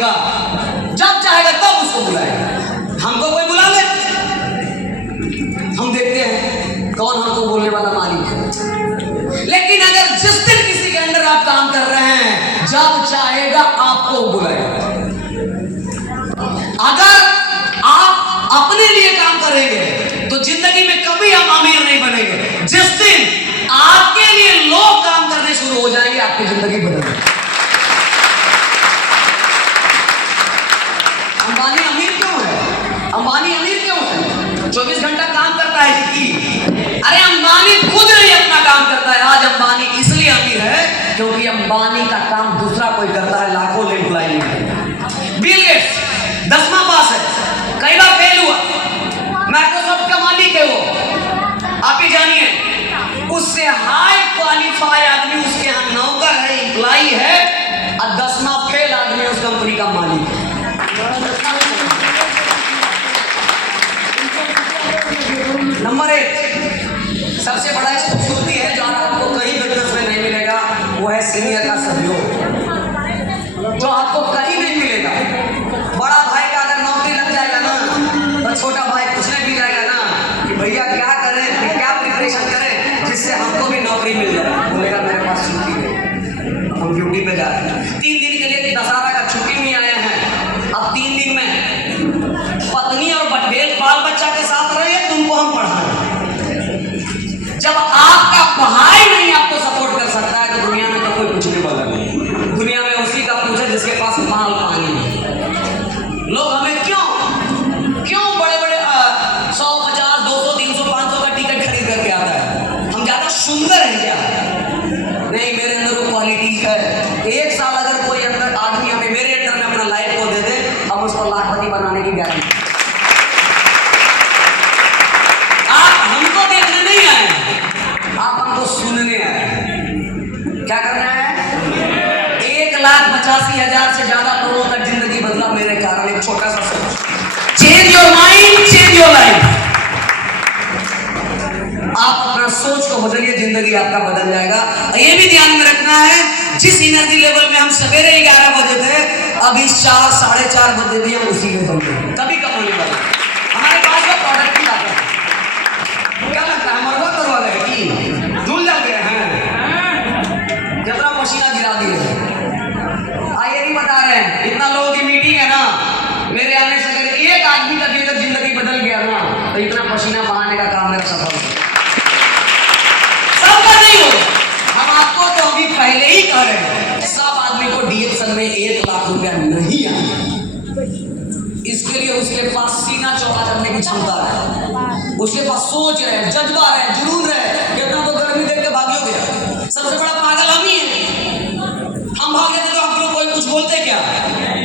चाहेगा, जब चाहेगा तब उसको बुलाएगा। हमको कोई बुला ले, हम देखते हैं कौन हमको बोलने वाला मालिक है। लेकिन अगर जिस दिन किसी के अंदर आप काम कर रहे हैं, जब चाहेगा आपको बुलाएगा। अगर आप अपने लिए काम करेंगे तो जिंदगी में कभी हम अमीर नहीं बनेंगे। जिस दिन आपके लिए लोग काम करने शुरू हो जाएंगे, आपकी जिंदगी बदल जाएगी। अंबानी अमीर क्यों है? अंबानी अमीर क्यों है? 24 घंटा काम करता है कि अरे अंबानी खुद नहीं अपना काम करता है। आज अंबानी इसलिए अमीर है क्योंकि अंबानी का काम दूसरा कोई करता है, लाखों एम्प्लॉई है। बिल गेट्स 10वां पास है, कई बार फेल हुआ, माइक्रोसॉफ्ट का मालिक है वो, आप ही जानिए। उससे हाई क्वालिफाई आदमी उसके यहाँ नौकर है, एम्प्लॉई है, और 10वां फेल आदमी उस कंपनी का मालिक है। नंबर 1 सबसे बड़ा खूबसूरती है जो आपको कहीं बिजनेस में नहीं मिलेगा, वो है सीनियर का सहयोग, जो आपको कहीं नहीं मिलेगा। बड़ा भाई का अगर नौकरी लग जाएगा ना, तो छोटा भाई पूछने भी जाएगा ना कि भैया क्या करें, क्या प्रिपरेशन करें जिससे हमको भी नौकरी मिल जाए। बोलेगा मेरे पास छुट्टी है, हम ड्यूटी पे जा रहे हैं। 3 दिन के लिए दशहरा का छुट्टी में आया है। अब 3 दिन में पत्नी और बाल बच्चा के साथ रहे, तुमको हम पढ़ाएं। जब आपका भाई नहीं आपको सपोर्ट कर सकता है तो दुनिया में तो कोई कुछ नहीं बोला नहीं। दुनिया में उसी का पूछे जिसके पास माल पानी है। लोग हमें क्यों बड़े-बड़े 100, 50, 200, 300, 500 का टिकट खरीद करके आता है? हम ज्यादा सुंदर हैं क्या? नहीं, मेरे अंदर वो क्वालिटी है। 1 साल अगर कोई अंदर आदमी हमें मेरे अंदर में अपना लाइफ को दे दे, हम उसको लाखपति बनाने की गारंटी। आप हमको सुनने आए, क्या करना है? 1,85,000 से ज्यादा लोगों का जिंदगी बदला मेरे कारण। एक छोटा सा सोच, change your mind, change your life. आप अपना सोच को बदलिए, जिंदगी आपका बदल जाएगा। ये भी ध्यान में रखना है, जिस एनर्जी लेवल में हम सवेरे 11 बजे थे, अभी 4, 4:30 बजे भी हम उसी लेवल में, कभी कम होने वाला। हमारे पास वो प्रोडक्ट की ताकत है। क्या लगता है मरवा करवा गए कि झूल जाते हैं? कितना पसीना गिरा दिए। आइए नहीं बता रहे हैं, इतना लोगों की मीटिंग है ना, मेरे आने से अगर एक आदमी का भी अगर जिंदगी बदल गया ना, तो इतना पसीना बहाने का काम मेरा सफल है। सबका नहीं हो, हम आपको तो अभी पहले ही कह रहे हैं, सब आदमी को डीएक्शन में 1 लाख रुपया नहीं आया। इसके लिए उसके पास सीना चौड़ा करने की क्षमता है, उसके पास सोच है, जज्बा है, जुनून है। कितना तो गर्मी देख के भाग गया। सबसे बड़ा पागल हम ही है। हम भाग गए तो आप लोग कोई कुछ बोलते क्या?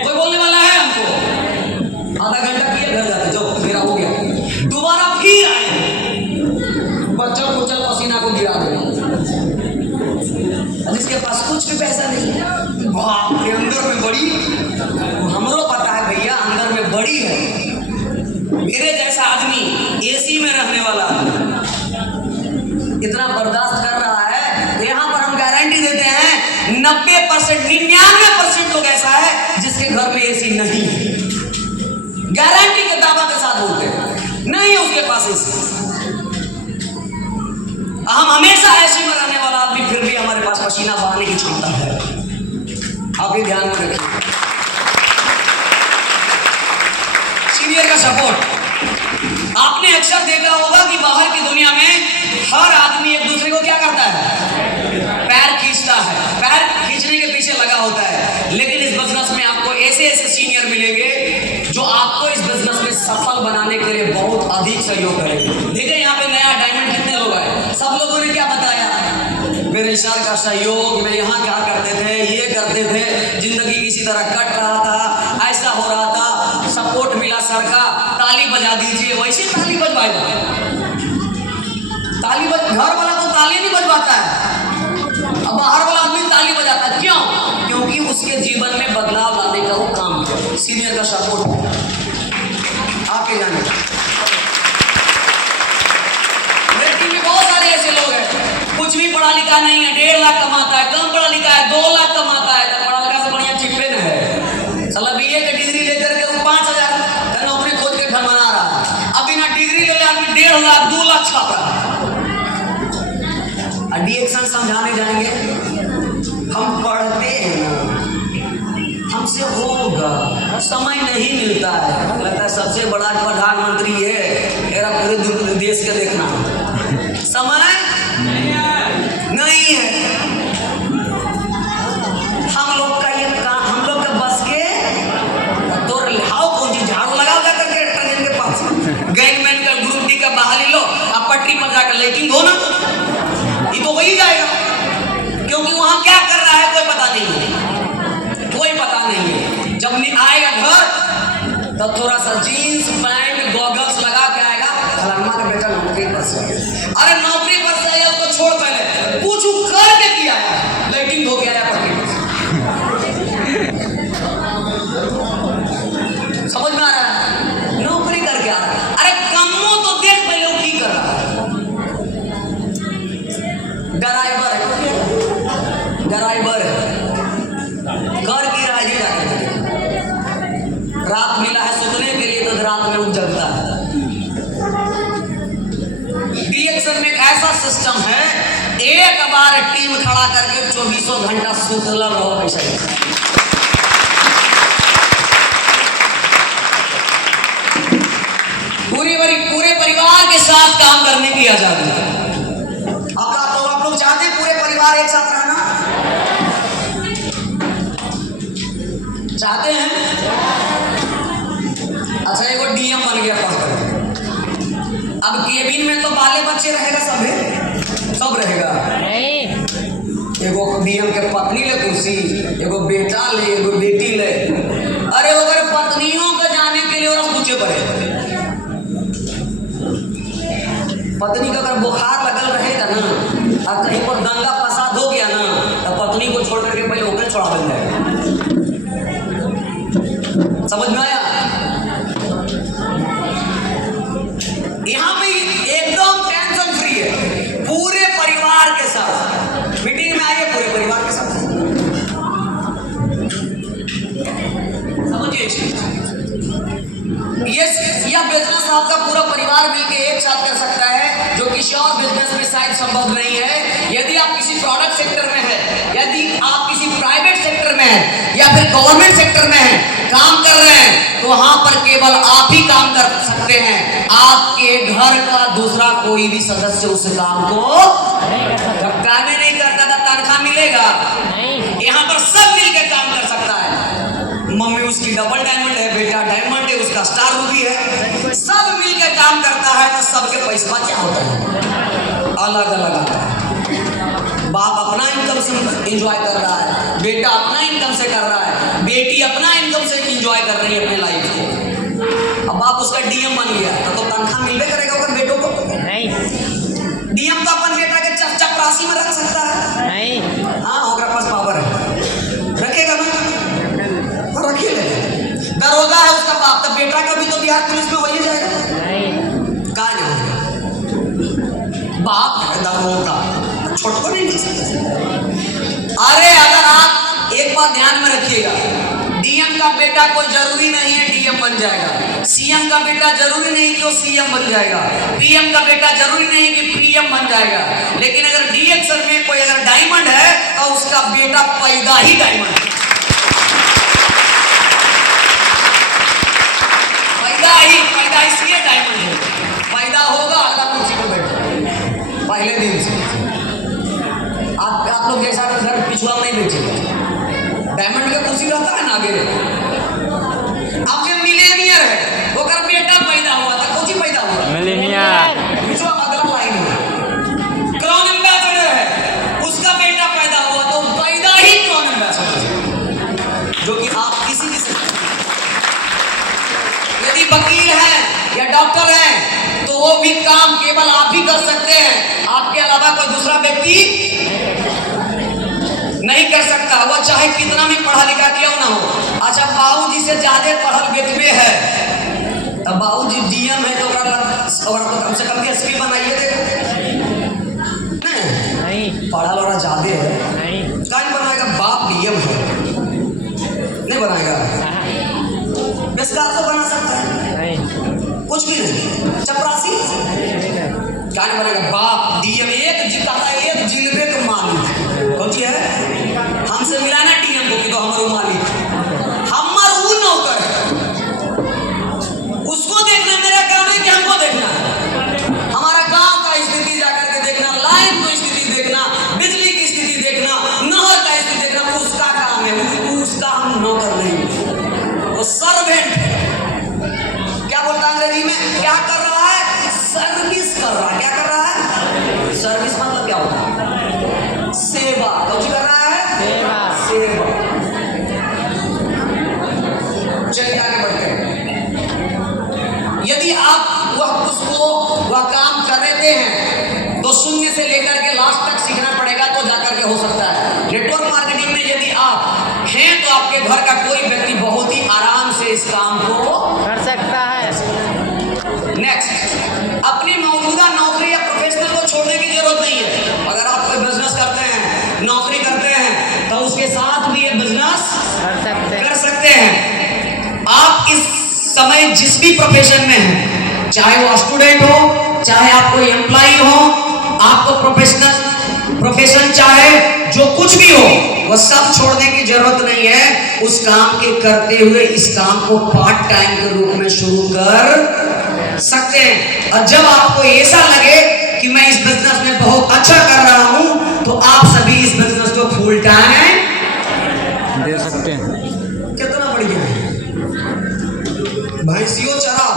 कोई बोलने वाला है हमको? आधा घंटा किए घर जाते, जो मेरा हो गया, दोबारा फिर आए, बच्चों कुचल पसीना को गिरा दे। जिसके पास कुछ भी पैसा नहीं, बाप रे, अंदर में बड़ी, हमरो पता है भैया, अंदर में बड़ी है। मेरे जैसा आदमी एसी में रहने वाला इतना बर्दाश्त कर रहा है, तो यहाँ पर हम गारंटी देते हैं 90%, 99% लोग ऐसा है जिसके घर में एसी नहीं है। गारंटी के दावा के साथ बोलते हैं, नहीं है उसके पास एसी। हम हमेशा एसी में रहने वाला आदमी, फिर भी हमारे पास पसीना बहाने की क्षमता है। आप ये ध्यान में रखिए। सीनियर का सपोर्ट, आपने अक्सर देखा होगा कि बाहर की दुनिया में हर आदमी एक दूसरे को क्या करता है? पैर खींचता है, पैर खींचने के पीछे लगा होता है। लेकिन इस बिजनेस में आपको ऐसे सीनियर मिलेंगे जो आपको इस बिजनेस में सफल बनाने के लिए बहुत अधिक सहयोग करेंगे। देखिए यहाँ पे नया डायमंड कितने लोग आए, सब लोगों ने क्या बताया? मेरे सर का सहयोग, मैं यहाँ क्या करते थे, ये करते थे, जिंदगी किसी तरह कट रहा था, ऐसा हो रहा था, सपोर्ट मिला सर का, ताली बजा दीजिए। वैसे ताली बजवाएगा, घर वाला तो ताली नहीं बजवाता है, अब बाहर वाला आदमी ताली बजाता है। क्यों? क्योंकि उसके जीवन में बदलाव लाने का वो काम किया। सीनियर का सपोर्ट आपके जाने। व्यक्ति में बहुत सारे ऐसे लोग हैं, कुछ भी पढ़ा लिखा नहीं है, 1.5 लाख कमाता है, कम पढ़ा लिखा है, 2 लाख कमाता है, तो पढ़ा लिखा से बढ़िया चिपे न है, साला BA 1.5 लाख 2 लाख छाप रहा है। डिएक्शन समझाने जाएंगे, हम पढ़ते हैं ना, हमसे होगा, समय नहीं मिलता है। लगता है सबसे बड़ा प्रधानमंत्री है, मेरा पूरे देश के देखना, समय नहीं है। हम लोग का ये काम, हम लोग के बस के तो हाउ कौन चीज, झाड़ू लगाओ जाकर के ट्रेन के पास, गैंगमैन का ग्रुप डी का बहाली लो, अब पटरी पर जाकर लेकिन धो ना, ये तो वही जाएगा, क्योंकि वहां क्या कर रहा है कोई पता नहीं है, कोई पता नहीं है। जब आएगा घर तब थोड़ा सा जीन्स पैंट गॉगल्स लगा के आएगा, फलाना का बेटा नौकरी पर से, अरे नौकरी पर से आया तो छोड़, पहले पूछू करके किया है, लेकिन धो के आया पटरी पर। समझ में आ रहा है, नौकरी करके आ रहा है। अरे कमो तो देख पहले वो की कर रहा है। ड्राइवर है, ड्राइवर है, घर की राजी जाकर रात मिला है सोने के लिए तो रात में उठ जगता है। डिएक्शन में एक ऐसा सिस्टम है, एक बार टीम खड़ा करके 24 घंटा सुतला रहो पैसा। पूरे परिवार के साथ काम करने की आजादी है। आप लोग चाहते हैं पूरे परिवार एक साथ रहना? चाहते हैं? अच्छा, एगो डीएम बन गया पढ़कर, अब केबिन में तो बाले बच्चे रहेगा, सब रहेगा। एगो डीएम के पत्नी ले कुर्सी, एगो बेटा ले, एगो बेटी ले। अरे अगर पत्नियों को जाने के लिए और पूछे पड़े, पत्नी का अगर बुखार लगल रहेगा ना, और कहीं पर दंगा फसाद हो गया ना, तो पत्नी को छोड़ करके पहले होकर छोड़ा बन जाएगा। समझ में आया? यहाँ पे एकदम टेंशन फ्री है, पूरे परिवार के साथ मीटिंग में आइए, पूरे परिवार के साथ समझिए। यह बिजनेस आपका पूरा परिवार मिलकर एक साथ कर सकता है, जो किसी और बिजनेस में शायद संभव नहीं है। यदि आप किसी प्रोडक्ट सेक्टर में है, यदि आप किसी प्राइवेट सेक्टर में है या फिर गवर्नमेंट सेक्टर में है, काम कर रहे हैं, तो वहां पर केवल आप ही काम कर सकते हैं। आपके घर का दूसरा कोई भी सदस्य उस काम को काम ही नहीं करता था, तनख्वाह मिलेगा? यहाँ पर सब मिलकर काम कर सकता है। मम्मी उसकी डबल डायमंड है, बेटा डायमंड है, उसका स्टार रूबी है, सब मिलकर काम करता है, तो सबके पैसा क्या होता है? अलग अलग आता है। बाप अपना इनकम से एंजॉय कर रहा है, बेटा अपना इनकम से कर रहा है, बेटी अपना इनकम से एंजॉय कर रही है अपने लाइफ को। अब बाप उसका डीएम बन गया तो तनख्वाह मिलने करेगा उनके बेटों को? नहीं। डीएम तो अपन बेटा के चपरासी में रख सकता है? नहीं। हाँ, ओकरा पास पावर है, रखेगा ना, रखिए। दरोगा है उसका बाप, तब बेटा का भी तो बिहार पुलिस में वही जाएगा? नहीं। कहा जाएगा? बाप है दरोगा, छोट को नहीं मिल सकता। अरे अगर आप एक बात ध्यान में रखिएगा, डीएम का बेटा कोई जरूरी नहीं है डीएम बन जाएगा, सीएम का बेटा जरूरी नहीं कि वो सीएम बन जाएगा, पीएम का बेटा जरूरी नहीं कि पीएम बन जाएगा। लेकिन अगर डिएक्शन में कोई अगर डायमंड है तो उसका बेटा पैदा ही डायमंड है, पैदा इसलिए डायमंड है, पैदा होगा अल्लाह कुर्सी पर बैठा पहले दिन से। आप लोग जैसा घर पिछुआ नहीं बेचेगा, डायमंड का कुर्सी रहता है ना आगे। अब जो मिलेनियर है वो कर बेटा पैदा हुआ था, कौन सी पैदा हुआ? मिलेनियर। पिछुआ अगला लाइन है, क्राउन एम्बेसडर है, उसका बेटा पैदा हुआ तो पैदा ही क्राउन एम्बेसडर, जो कि आप किसी की यदि वकील है या डॉक्टर है तो वो भी काम केवल आप ही कर सकते हैं, आपके अलावा कोई दूसरा व्यक्ति नहीं कर सकता, वो चाहे कितना भी पढ़ा लिखा क्यों ना हो। अच्छा, बाबूजी से ज्यादा पढ़ल बेटवे है, तब बाबूजी डीएम है तो कम से कम एसपी बनाइए देगा? नहीं, पढ़ल वाला ज्यादा है, कहीं बनाएगा? बाप डीएम है, नहीं बनाएगा? बेस्कार तो बना सकता है, कुछ भी नहीं, चपरासी क्या नहीं बनेगा? बाप डीएम एक जिताता एक जिलबे तो मालिक कौन है हमसे मिलाना डीएम को कि तो हमारो मालिक हमार वो नौकर उसको देखना मेरा काम है कि हमको देखना है। हमारा गांव का स्थिति जाकर के देखना, लाइन की स्थिति देखना, बिजली की स्थिति देखना, नहर का स्थिति देखना उसका काम है। उसका हम नौकर नहीं, वो सर्वेंट है। क्या बोलता है अंग्रेजी में? क्या कर रहा है? सर्विस कर रहा है। क्या कर रहा है? सर्विस मतलब क्या होता है? सेवा। कौन कर रहा है? सेवा। चलिए आगे बढ़ते हैं। यदि आप वह काम कर रहे हैं तो शून्य से लेकर के लास्ट तक सीखना पड़ेगा तो जाकर के हो सकता है। नेटवर्क मार्केटिंग में यदि आप हैं तो आपके घर का कोई व्यक्ति बहुत ही आराम से इस काम को कर सकता है। नेक्स्ट, अपनी मौजूदा नौकरी या प्रोफेशनल को छोड़ने की जरूरत नहीं है। अगर आप कोई बिजनेस करते हैं, नौकरी करते हैं तो उसके साथ भी ये बिजनेस कर सकते हैं। आप इस समय जिस भी प्रोफेशन में हैं, चाहे वो स्टूडेंट हो, चाहे आप कोई एम्प्लॉय हो, आपको प्रोफेशन चाहे जो कुछ भी हो, वह सब छोड़ने की जरूरत नहीं है। उस काम के करते हुए इस काम को पार्ट टाइम के रूप में शुरू कर सकते हैं। और जब आपको ऐसा लगे कि मैं इस बिजनेस में बहुत अच्छा कर रहा हूं तो आप सभी इस बिजनेस को फुल टाइम दे सकते हैं। कितना बढ़िया है। भैंसियों चराओ,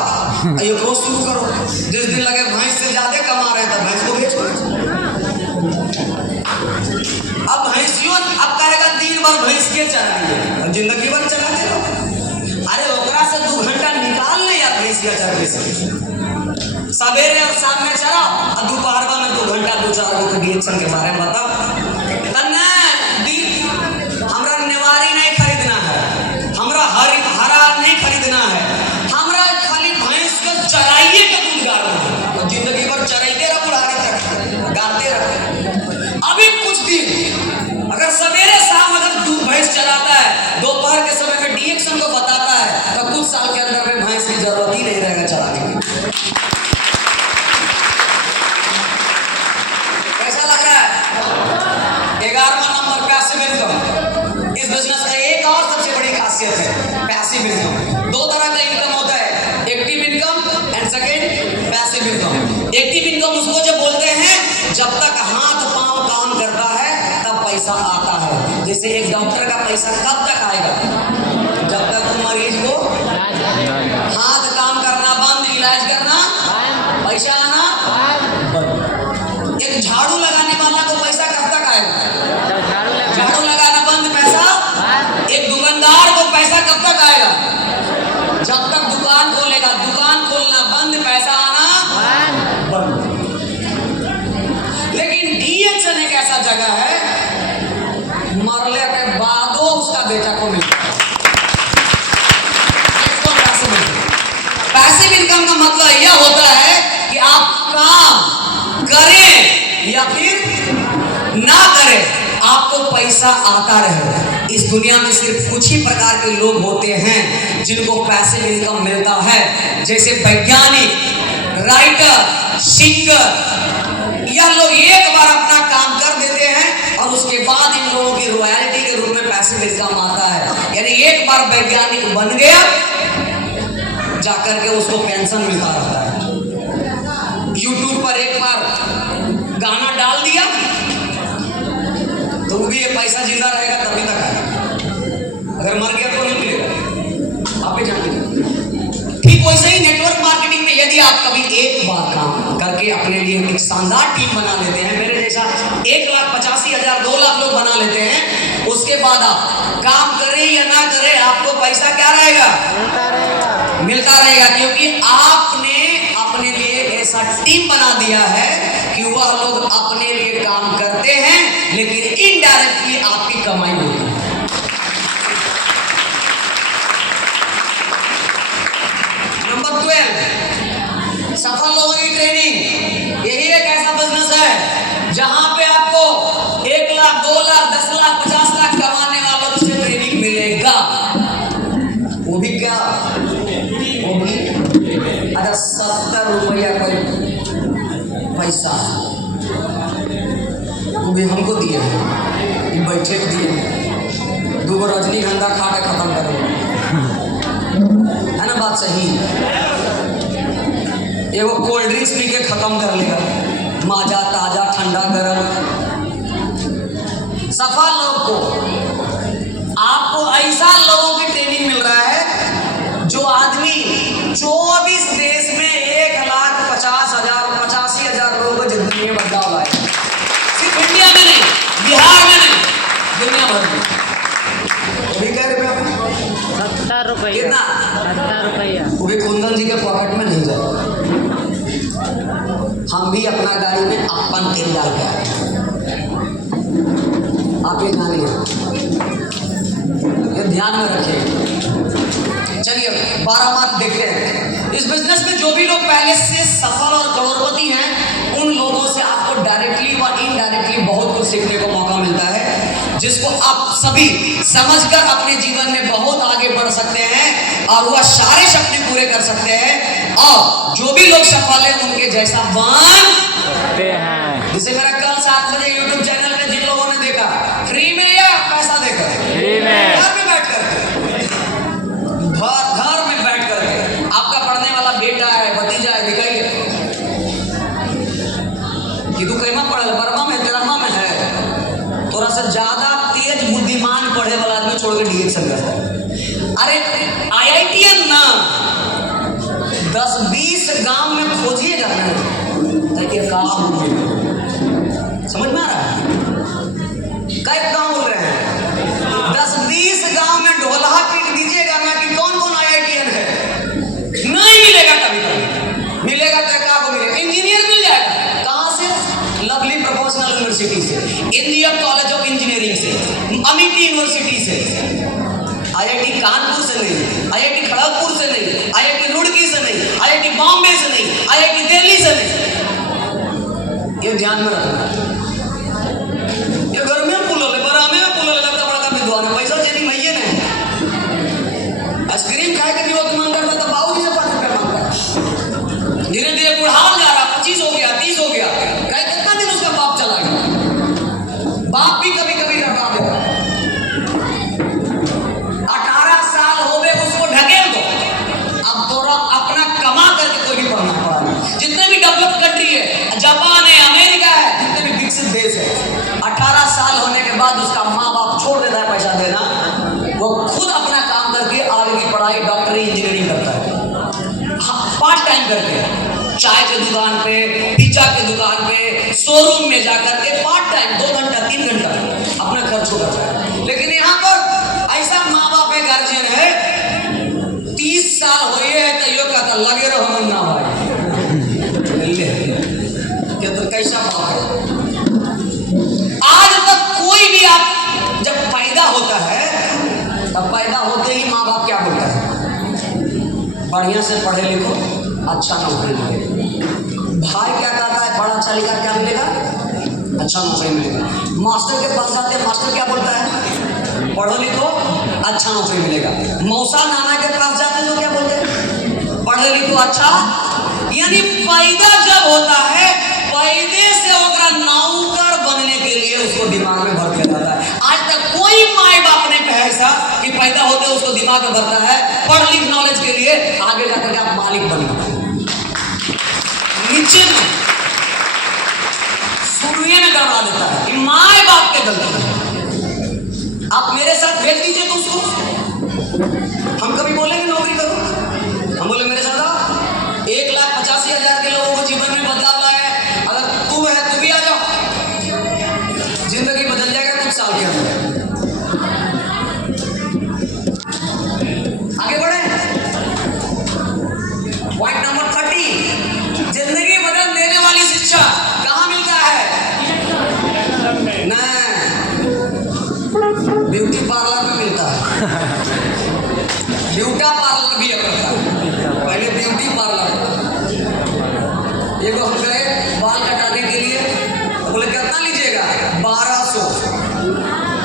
ये रोज शुरू करो। जिस दिन लगे भैंस से ज्यादा कमा रहे हैं भैंस को बेचो। अब भैंसियों अब कहेगा दिन भर भैंस के चराएंगे, जिंदगी भर चलाते रहो। अरे ओकरा से 2 घंटा निकाल ले यार भैंसिया चरने से। सवेरे और शाम में चराओ और दोपहर में 2 घंटा 2-4 गो के रिएक्शन के बारे में बताओ। हमरा नेवारी नहीं खरीदना है, हमरा हरा नहीं खरीदना है, हमरा खाली भैंस के चराइए के दूध गाड़ना है। जिंदगी भर चराइते रहो, बुढ़ारी तक गाड़ते रहो। अभी कुछ दिन अगर सवेरे शाम अगर दूध भैंस चलाता है, दोपहर के समय में डिएक्शन को बताता है तो कुछ साल के अंदर में भैंस की जरूरत ही नहीं रहेगा चलाने की। कैसा लग रहा है? 11वां नंबर पैसिव इनकम। इस बिजनेस का एक और सबसे बड़ी खासियत है पैसिव इनकम। 2 तरह का इनकम होता है, active income and second passive income. Active income उसको जब बोलते हैं जब तक हाथ पांव काम करता है तब पैसा आता है। जैसे एक डॉक्टर का पैसा कब तक आएगा? जब तक मरीज को हाथ काम करना बंद, इलाज करना, पैसा आना बंद। एक झाड़ू लगाने वाला को पैसा कब तक आएगा? झाड़ू लगाना बंद, पैसा। एक दुकानदार को पैसा कब तक आएगा? जब तक दुकान खोलेगा। दुकान खोलना बंद, पैसा आना बंद। लेकिन डीएक्शन एक ऐसा जगह है मरले के बादो उसका बेटा को मिलता है। पैसिव इनकम का मतलब यह होता है कि आप काम करें या फिर ना करें, आपको पैसा आता रहे। इस दुनिया में सिर्फ कुछ ही प्रकार के लोग होते हैं जिनको पैसिव इनकम मिलता है, जैसे वैज्ञानिक, राइटर, सिंगर। यह लोग एक बार अपना काम कर देते हैं और उसके बाद इन लोगों की रॉयल्टी के रूप में पैसिव इनकम आता है। यानी एक बार वैज्ञानिक बन गया जाकर के उसको पेंशन मिलता रहता है। यूट्यूब पर एक बार गाना डाल दिया तो भी ये पैसा जिंदा रहेगा तभी तक आएगा, अगर मर गया तो नहीं मिलेगा। आप ही जानते हैं। ठीक वैसे ही नेटवर्क मार्केटिंग में यदि आप कभी एक बार काम करके अपने लिए एक शानदार टीम बना लेते हैं, मेरे जैसा 1,85,000 2 लाख लोग बना लेते हैं, उसके बाद आप काम करें या ना करें आपको पैसा क्या रहेगा? मिलता रहेगा। क्योंकि आपने अपने लिए ऐसा टीम बना दिया है कि वह लोग अपने लिए काम करते हैं लेकिन इनडायरेक्टली आपकी कमाई होती है। नंबर 12, सफल लोगों की ट्रेनिंग। यही एक ऐसा बिजनेस है जहां पे आपको 1 लाख, 2 लाख, 10 लाख, 50 लाख कमाने वालों से ट्रेनिंग मिलेगा। वो भी क्या? वो भी अगर 70 रुपया कोई पैसा वो भी हमको दिए हैं, ये बैठे के दिए हैं, 2 रजनीगंधा खा के खत्म करेंगे, है ना बात सही? एगो कोल्ड ड्रिंक्स पी के खत्म कर लेगा, माजा ताजा ठंडा गरम। सफा लोग को, आपको ऐसा लोगों की ट्रेनिंग मिल रहा है जो आदमी 24 देश में 1,50,000 लोगों को जिंदगी में बदलाव लाए, सिर्फ इंडिया में नहीं, बिहार में नहीं, दुनिया भर में। अभी क्या रुपया? 70 रुपया। कितना? 70 रुपया। वो भी कुंदन जी के पॉकेट में नहीं जाए। हम भी अपना गाड़ी में अपन तेल डाल के आए, आप ये जानिए, ये ध्यान में रखिए। चलिए 12 बात देखते हैं। इस बिजनेस में जो भी लोग पहले से सफल और करोड़पति हैं, उन लोगों से आपको डायरेक्टली व इनडायरेक्टली बहुत कुछ सीखने को मौका मिलता है, जिसको आप सभी समझकर अपने जीवन में बहुत आगे बढ़ सकते हैं और वह सारे सपने पूरे कर सकते हैं। और जो भी लोग सफल हैं उनके जैसा बन सकते हैं। जिसे मेरा कल 7 बजे यूट्यूब चैनल पे जिन लोगों ने देखा, फ्री में या पैसा देकर? फ्री में। घर में बैठ कर, घर में बैठ करके आपका पढ़ने वाला बेटा है, भतीजा है, दिखाइए कि तू कैमा पढ़ल, बर्मा में, तेरमा में है। थोड़ा सा ज्यादा तेज बुद्धिमान पढ़े वाला आदमी छोड़ के डिएक्शन करता है। अरे IITian ना 10-20 गांव में खोजिएगा ना, ताकि काम समझ में आ रहा है? कई गांव बोल रहे हैं, 10-20 गांव में ढोला पीट दीजिएगा ना कि कौन कौन IITian है, नहीं मिलेगा। कभी कभी मिलेगा तो क्या को मिलेगा? इंजीनियर मिल जाएगा। कहाँ से? लवली प्रोफेशनल यूनिवर्सिटी से, इंडियन कॉलेज ऑफ इंजीनियरिंग से, अमिटी यूनिवर्सिटी से, IIT कानपुर से नहीं, IIT खड़गपुर से नहीं, IIT रुड़की से नहीं, IIT बॉम्बे से नहीं, IIT दिल्ली से नहीं। ये ध्यान में रखना। ये घर में पुलों ले, बरामे में पुलों ले, लगता बड़ा विद्वान है, पैसा चेनी भैया नहीं। आइसक्रीम खाए के जीवन मन करता था, बाबूजी से 5 रुपया मांगता। धीरे धीरे बुढ़ाल जा रहा, 25 हो गया, 30 हो गया, कहे कितना दिन उसका बाप चला गया। बाप भी कभी कभी डरा देता। 18 साल हो गए उसको ढकेल दो, अब थोड़ा अपना कमा करके कोई भी पढ़ना पड़ा। जितने भी डेवलप कंट्री है, जापान है, अमेरिका है, जितने भी विकसित देश है, 18 साल होने के बाद उसका माँ बाप छोड़ देता है पैसा देना, वो खुद अपना काम करके आगे की पढ़ाई, डॉक्टरी, इंजीनियरिंग करता है, पार्ट टाइम करके, चाय के दुकान पे, पिज्जा के दुकान पे, शोरूम में जाकर के पार्ट टाइम 2 घंटा 3 घंटा अपना खर्च करता है। लेकिन यहाँ पर ऐसा माँ बाप है, गार्जियन है, 30 साल हो है तो यो कहता लगे रहो हम ना भाई, तो कैसा बाप है। आज तक कोई भी आप जब पैदा होता है, तब पैदा होते ही माँ बाप क्या बोलता है? बढ़िया से पढ़े लिखो, अच्छा नौकरी मिलेगा। भाई क्या कहता है? पढ़ा अच्छा लिखा क्या मिलेगा? अच्छा नौकरी मिलेगा। मास्टर के पास जाते हैं, मास्टर क्या बोलता है? पढ़ो लिखो, अच्छा नौकरी मिलेगा। मौसा नाना के पास जाते हैं तो क्या बोलते हैं? पढ़े लिखो, अच्छा। यानी पैदा जब होता है, पैदे से ओकरा नौकर बनने के लिए उसको दिमाग में भर दिया जाता है। आज तक कोई माँ बाप ने कहा ऐसा कि पैदा होते उसको दिमाग में भरता है पढ़ लिख नॉलेज के लिए, आगे जाकर के आप मालिक बनना। नीचे में शुरुए में गड़बड़ा देता है कि माँ बाप के गलती है। आप मेरे साथ भेज दीजिए तो उसको, हम कभी बोलेंगे नौकरी करो, हम बोले मेरे साथ 1,85,000 के लोगों को जीवन में बदलाव लाए। अगर तू है तू भी आ जाओ, जिंदगी बदल जाएगा कुछ साल के अंदर। आगे बढ़े। पॉइंट नंबर 30, जिंदगी बदल देने वाली शिक्षा कहाँ मिलता है? नहीं, ब्यूटी पार्लर में मिलता है। ब्यूटा पार्लर भी है, पहले ब्यूटी पार्लर। हम गए बाल कटाने के लिए, तो बोले कितना लीजिएगा? 1200।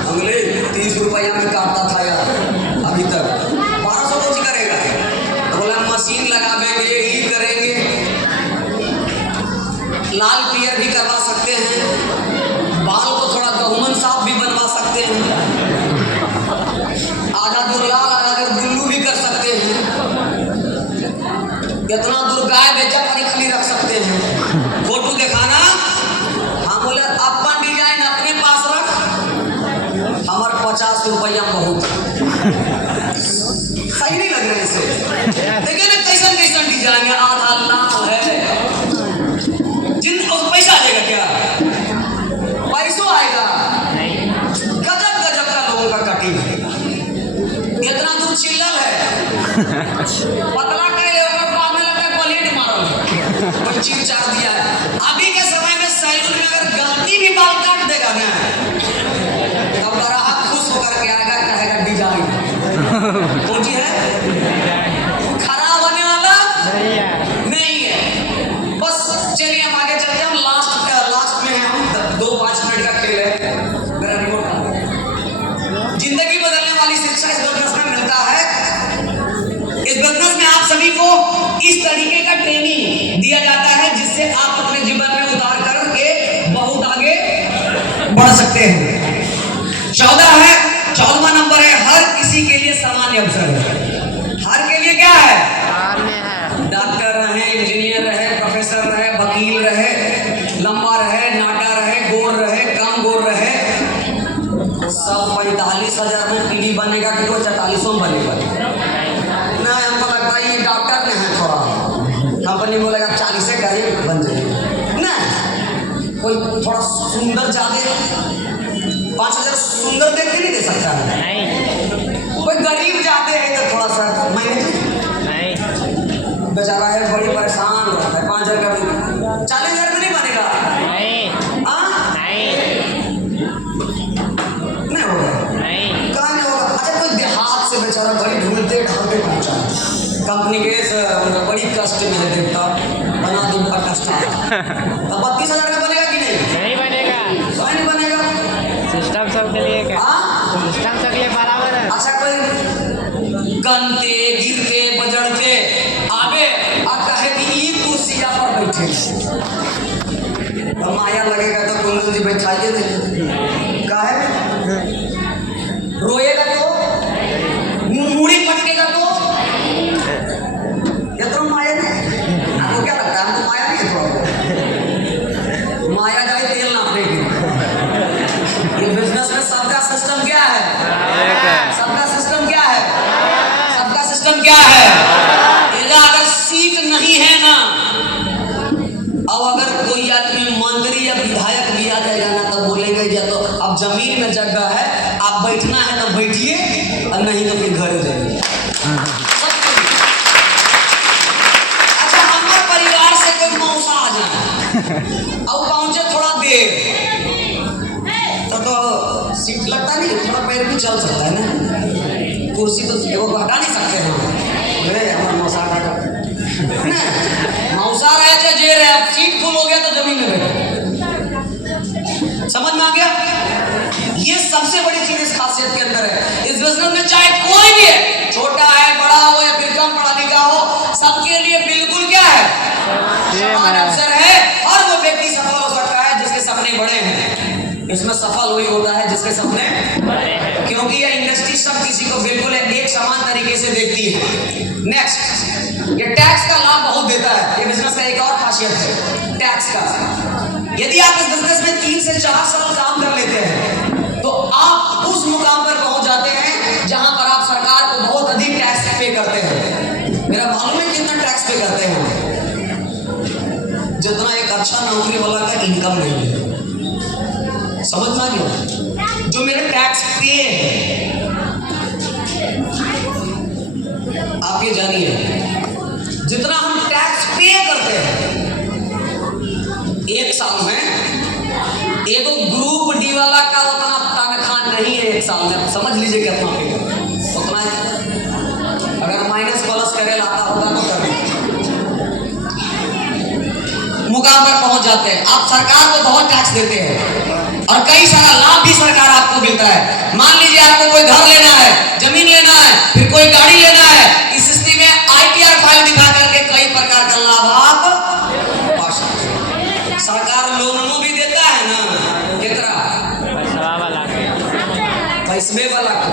हम बोले 30 रुपया में काटता था यार अभी तक, 1200 कुछ करेगा? तो बोला मशीन लगा देंगे, ये करेंगे। लाल पियर भी करवा सकते हैं, बाल को थोड़ा गहुमन साफ भी बनवा सकते हैं, आधा दूर लाल आधा दूर ब्लू भी कर सकते हैं, इतना दूर गाय बेचा पर खाली रख सकते हैं। फोटो दिखाना, हम बोले अपन डिजाइन अपने पास रख, हमारे 50 रुपया बहुत सही नहीं लग रहा है इसे। देखिए ना कैसन कैसन डिजाइन है, आधा लाल है, जिन पैसा आ जाएगा क्या? पैसों आएगा, गजब गजब का लोगों का कटिंग है, इतना दूर चिल्लल है, पतला कर ले बाद में लगता है प्लेट मारो, कोई चीज चार दिया है। अभी के समय में सैलून में अगर गलती भी बाल काट देगा ना, तब ग्राहक खुश होकर के आएगा, कहेगा डिजाइन कौन सी है, खराब होने वाला नहीं है। बस चलिए हम आगे चलते हैं, हम लास्ट में हैं, हम 2-5 मिनट का खेल है। मेरा रिमोट, जिंदगी बदलने वाली शिक्षा इस बिजनेस में मिलता है। इस बिजनेस में आप सभी को इस तरीके का ट्रेनिंग दिया जाता है जिससे आप अपने जीवन में उतार करके बहुत आगे बढ़ सकते हैं। 14वां नंबर है, हर किसी के लिए सामान्य अवसर है। हर के लिए क्या है? डॉक्टर रहे, इंजीनियर रहे, प्रोफेसर रहे, वकील रहे, लंबा रहे, नाटा रहे, गोर रहे, कम गोर रहे, सब 45,000 में पीडी बनेगा कि कोई 44 में बनेगा? ना, हमको लगता है ये डॉक्टर ने है, थोड़ा कंपनी बोलेगा 40 से गाड़ी बन जाएगी ना। कोई थोड़ा सुंदर ज्यादा 5,000 सुंदर देख के नहीं दे सकता है। कोई गरीब जाते हैं तो थोड़ा सा बेचारा है, बड़ी परेशान रहता है, 5,000 का 40,000 में नहीं बनेगा। नहीं होगा, कहाँ नहीं होगा। अच्छा, कोई देहात से बेचारा बड़ी ढूंढते ढालते पहुंचा, कंपनी के बड़ी कष्ट में है, देखता बना दिन का कष्ट, तब 32,000 का बनेगा कि नहीं बनेगा? नहीं बनेगा। सिस्टम सबके लिए क्या? सिस्टम सबके लिए बराबर है। अच्छा, कोई गनते गिरते बजड़ते आवे और कहे कि ये कुर्सिया पर बैठे, तो माया लगेगा तो कुंदन जी बैठाइए दे, काहे रोएगा तो, मुड़ी पटकेगा तो, ये तो माया नहीं। आपको क्या लगता है? हमको माया नहीं है, थोड़ा माया जाए तेल नापने की। ये बिजनेस में सबका सिस्टम क्या है? सबका सिस्टम क्या है? सबका सिस्टम क्या है? अगर सीट नहीं है ना, अब अगर कोई आदमी मंत्री या विधायक भी आ जाएगा ना, तो बोलेंगे या तो अब जमीन में जगह है, आप बैठना है तो बैठिए, और नहीं तो फिर घर जाइए। अच्छा, हमारे परिवार से कोई मौसा आ जाए और पहुंचे थोड़ा देर, तो सीट लगता नहीं, थोड़ा पैर भी चल सकता है ना, कुर्सी तो वो हटा नहीं सकते हैं। हमारा मौसा मौसा रहे थे जे रहे, अब सीट फुल हो गया तो जमीन में बैठे। समझ में आ गया? ये सबसे बड़ी चीज इस खासियत के अंदर है। इस बिजनेस में चाहे कोई भी है, छोटा है, बड़ा हो या फिर कम पढ़ा लिखा हो, सबके लिए बिल्कुल क्या है? समान अवसर है। और वो व्यक्ति सफल हो सकता है जिसके सपने बड़े हैं। इसमें सफल वही होता है जिसके सपने, क्योंकि ये इंडस्ट्री सब किसी को बिल्कुल एक समान तरीके से देखती है। नेक्स्ट, ये टैक्स का लाभ बहुत देता है। ये बिजनेस का एक और खासियत है टैक्स का। यदि आप इस बिजनेस में 3 से 4 साल काम कर लेते हैं तो आप उस मुकाम पर पहुंच जाते हैं जहां पर आप सरकार को बहुत अधिक टैक्स पे करते हैं। मेरा मालूम है कितना टैक्स पे करते हैं, जितना एक अच्छा नौकरी वाला का इनकम नहीं है। समझ में आ गया? जो मेरे टैक्स पे है, आप ये जानिए, जितना हम टैक्स पे करते हैं, एक साल में एक ग्रुप डी वाला का उतना तनख्वाह नहीं है। एक साल में समझ लीजिए कितना पे उतना, अगर माइनस प्लस करे लाता होगा तो कर मुकाम पर पहुंच जाते हैं। आप सरकार को बहुत टैक्स देते हैं और कई सारा लाभ भी सरकार आपको मिलता है। मान लीजिए आपको कोई घर लेना है, जमीन लेना है, फिर कोई गाड़ी लेना है, इस स्थिति में ITR फाइल दिखा करके कई प्रकार का लाभ आप पा सकते हैं। भैंसवे वाला को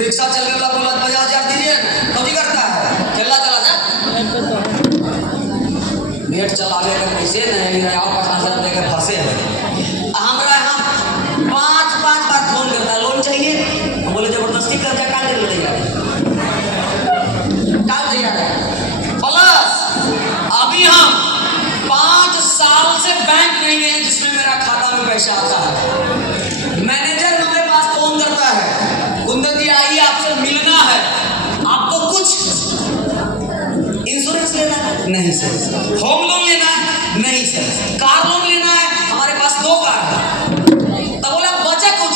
रिक्शा चलने वाला बोला 50,000 दीजिए तो जी करता है चला चला जा नेट चलावे के पैसे नहीं है और 50,000 रुपये के फंसे हैं हमारा यहाँ 5 बार फोन करता है लोन चाहिए बोले जबरदस्ती कर्जा काट दे तैयार है प्लस अभी हम 5 साल से बैंक नहीं गए जिसमें मेरा खाता में पैसा आता है मैनेजर हमारे पास फोन करता है कुंदन जी आइए आपसे मिलना है आपको कुछ इंश्योरेंस लेना है नहीं सर होम लोन लेना है नहीं सर कार लोन लेना है हमारे पास 2 कार है तब बोला बचा कुछ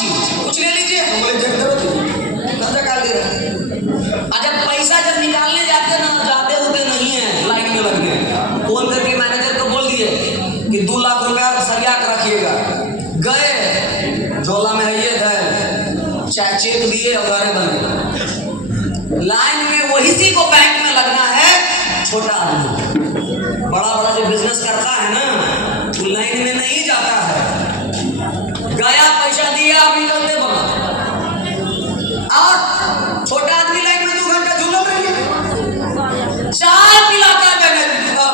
ले लीजिए बोले कर्जा काट दे रहे जब पैसा जब निकालने जाते ना जाते होते नहीं है लाइन में लग गए फोन करके मैनेजर को बोल दिए कि 2 लाख रुपया सरिया कर रखिएगा गए झोला में है ये है चाहे चेक दिए और घरे बन गए लाइन में वही सी को बैंक में लगना है छोटा आदमी बड़ा जो बिजनेस करता है ना वो लाइन में नहीं जाता है गया पैसा दिया अभी निकलते बना और छोटा आदमी लाइन में 2 घंटा झूलम रहिए चाय पिलाता है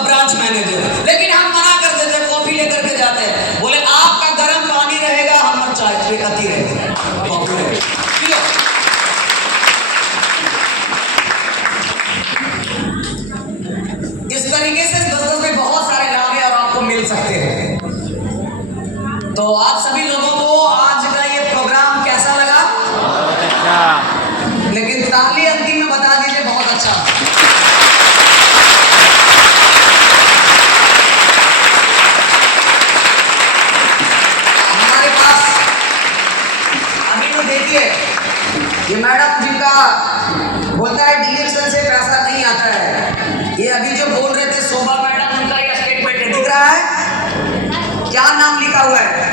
ब्रांच मैनेजर लेकिन हम मना कर देते कॉफी लेकर के जाते हैं बोले आपका गर्म पानी रहेगा हमारा चाय बेकती रहेगा इस तरीके से बिजनेस में बहुत सारे लाभ है और आपको मिल सकते हैं तो आप सभी लोगों को आज का ये प्रोग्राम कैसा लगा अच्छा लेकिन ताली अंतिम में बता दीजिए बहुत अच्छा हमारे पास अभी तो देखिए ये मैडम जिनका बोलता है डिएक्शन से पैसा नहीं आता है ये अभी जो बोल रहे थे शोभा मैडम उनका ये स्टेटमेंट दिख रहा है क्या नाम लिखा हुआ है